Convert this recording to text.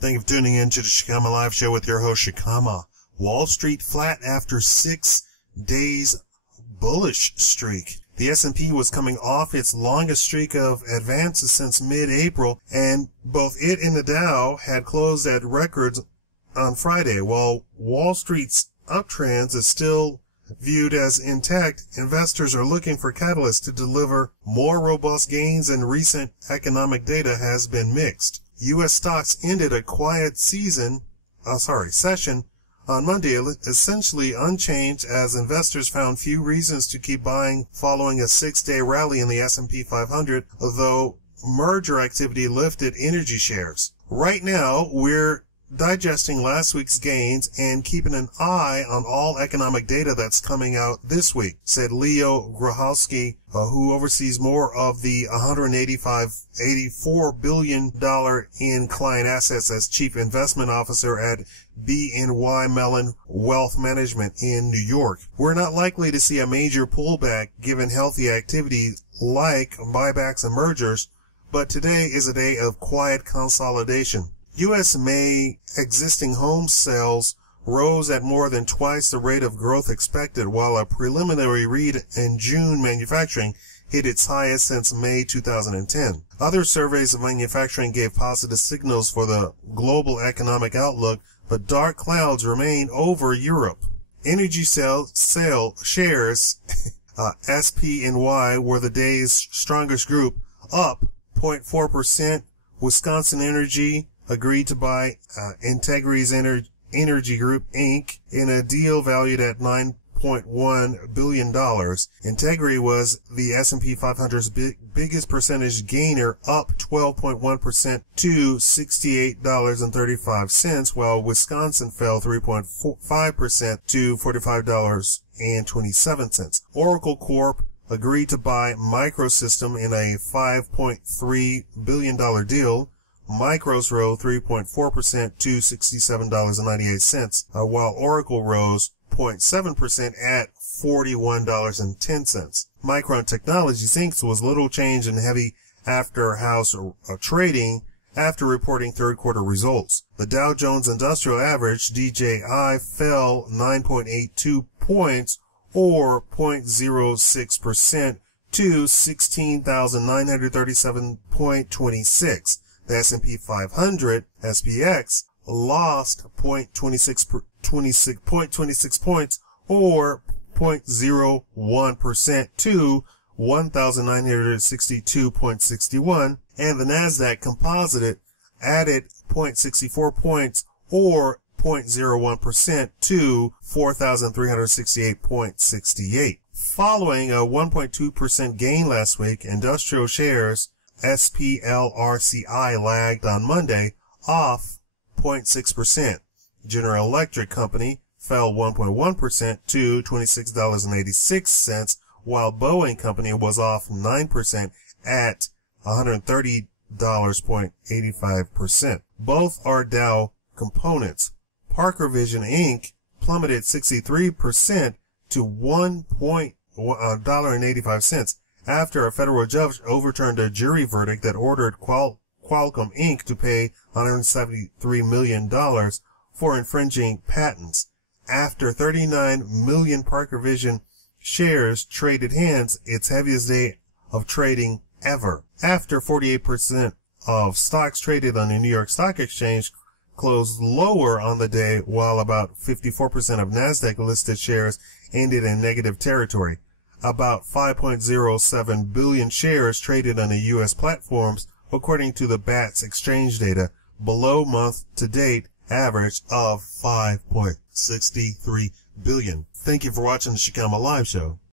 Thank you for tuning in to the Shikama Live Show with your host, Shikama. Wall Street flat after 6 days bullish streak. The S&P was coming off its longest streak of advances since mid-April, and both it and the Dow had closed at records on Friday. While Wall Street's uptrends is still viewed as intact, investors are looking for catalysts to deliver more robust gains, and recent economic data has been mixed. U.S. stocks ended a quiet session on Monday, essentially unchanged, as investors found few reasons to keep buying following a 6-day rally in the S&P 500, although merger activity lifted energy shares. Right now, we're digesting last week's gains and keeping an eye on all economic data that's coming out this week, said Leo Grohowski, who oversees more of the $84 billion in client assets as chief investment officer at BNY Mellon Wealth Management in New York. We're not likely to see a major pullback given healthy activity like buybacks and mergers, but today is a day of quiet consolidation. U.S. May existing home sales rose at more than twice the rate of growth expected, while a preliminary read in June manufacturing hit its highest since May 2010. Other surveys of manufacturing gave positive signals for the global economic outlook, but dark clouds remain over Europe. Energy sale shares, SPNY, were the day's strongest group, up 0.4%. Wisconsin Energy agreed to buy Integri's Energy Group, Inc. in a deal valued at $9.1 billion. Integri was the S&P 500's biggest percentage gainer, up 12.1% to $68.35, while Wisconsin fell 3.5% to $45.27. Oracle Corp agreed to buy Microsystem in a $5.3 billion deal. Micros rose 3.4% to $67.98, while Oracle rose 0.7% at $41.10. Micron Technologies Inc. was little change in heavy after-house trading after reporting third-quarter results. The Dow Jones Industrial Average, DJI, fell 9.82 points, or 0.06%, to 16,937.26. The S&P 500, SPX, lost 0.26 points, or 0.01%, to 1,962.61, and the Nasdaq Composite added 0.64 points, or 0.01%, to 4,368.68. Following a 1.2% gain last week, industrial shares SPLRCI lagged on Monday, off 0.6%. General Electric Company fell 1.1% to $26.86, while Boeing Company was off 9% at $130.85%. Both are Dow components. Parker Vision Inc. plummeted 63% to $1.85 after a federal judge overturned a jury verdict that ordered Qualcomm Inc. to pay $173 million for infringing patents. After 39 million Parker Vision shares traded hands, its heaviest day of trading ever. After 48% of stocks traded on the New York Stock Exchange closed lower on the day, while about 54% of Nasdaq-listed shares ended in negative territory. About 5.07 billion shares traded on the U.S. platforms, according to the BATS exchange data, below month-to-date average of 5.63 billion. Thank you for watching the Shikama Live Show.